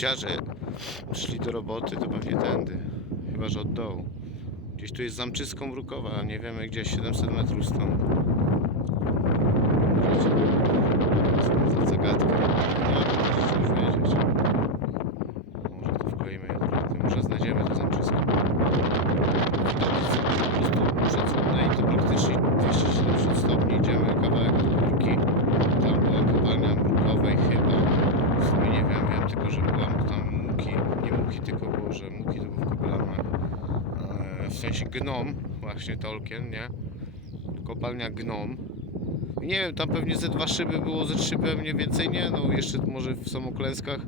Że szli do roboty, to pewnie tędy. Chyba, że od dołu. Gdzieś tu jest zamczysko Mrukowa, nie wiemy gdzie, 700 metrów stąd. Możecie, za zagadkę. No, możecie już wiedzieć. Może to wkleimy je może znajdziemy to zamczysko. Widoki są po prostu przecudne i to praktycznie 270 stopni. Idziemy kawałek do górki. Tam była kopalnia Mrukowej chyba. W sumie nie wiem, wiem tylko, że była tam muki. Nie muki, tylko było, że muki to był w Kobylanach. E, W sensie gnom, właśnie Tolkien, nie? Kopalnia gnom. Nie wiem, tam pewnie ze dwa szyby było, ze trzy pewnie więcej nie, no jeszcze może w Samoklęskach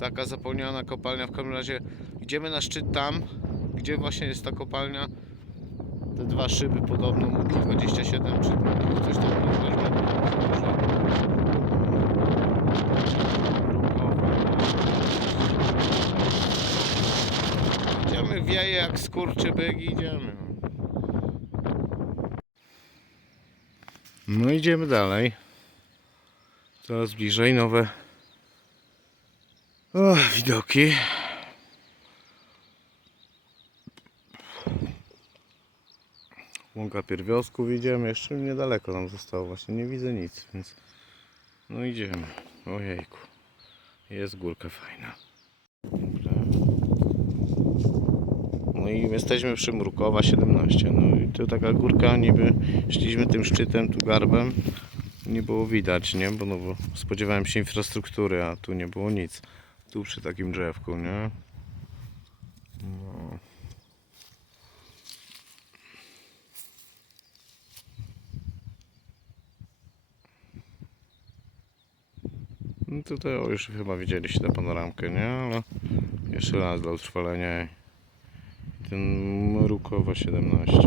taka zapomniana kopalnia, w każdym razie idziemy na szczyt tam, gdzie właśnie jest ta kopalnia. Te dwa szyby podobno, Muki 27 czy coś tam ważne. Idziemy wieje jak skurczybyk i idziemy. No idziemy dalej. Coraz bliżej nowe o, widoki. Łąka pierwiosków idziemy, jeszcze niedaleko nam zostało, właśnie nie widzę nic, więc no idziemy. Ojejku, jest górka fajna. No i jesteśmy przy Mrukowa 17. No i to taka górka, niby szliśmy tym szczytem, tu garbem. Nie było widać, nie? Bo, no, bo spodziewałem się infrastruktury, a tu nie było nic. Tu przy takim drzewku, nie? No. No tutaj o, już chyba widzieliście tę panoramkę, nie? Ale jeszcze raz dla utrwalenia. Ten Mrukowa 17.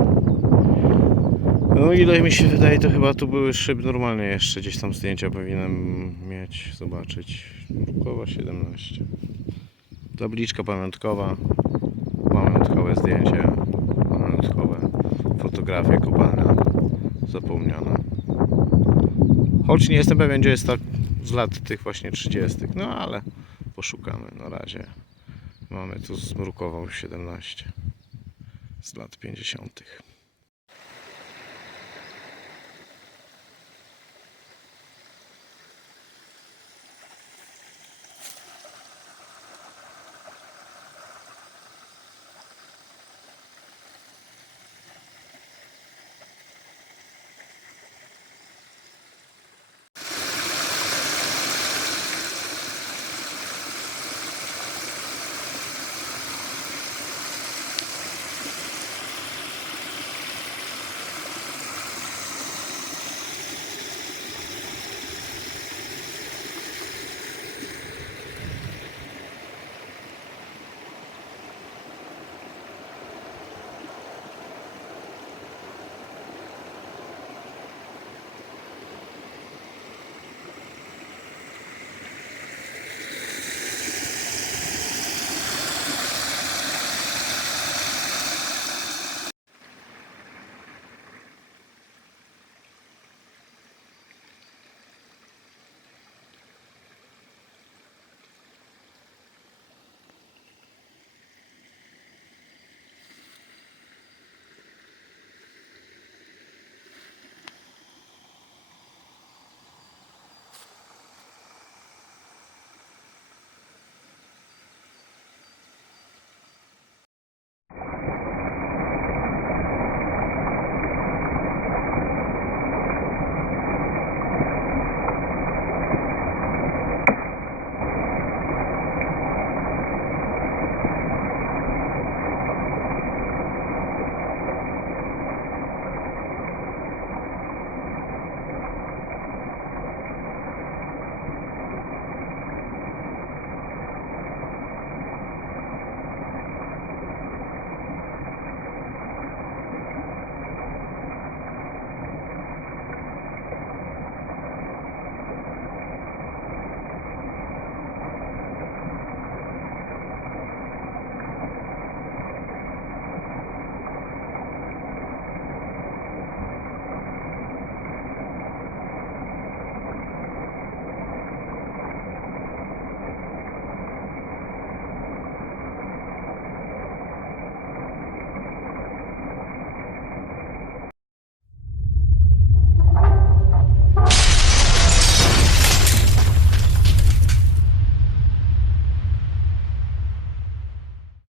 No ile mi się wydaje, to chyba tu były szyb normalnie jeszcze. Gdzieś tam zdjęcia powinienem mieć, zobaczyć. Mrukowa 17. Tabliczka pamiątkowa. Pamiątkowe zdjęcie. Pamiątkowe. Fotografia kopalna. Zapomniana. Choć nie jestem pewien, gdzie jest ta z lat tych właśnie 30. No ale poszukamy na razie. Mamy tu zmrukową 17 z lat 50.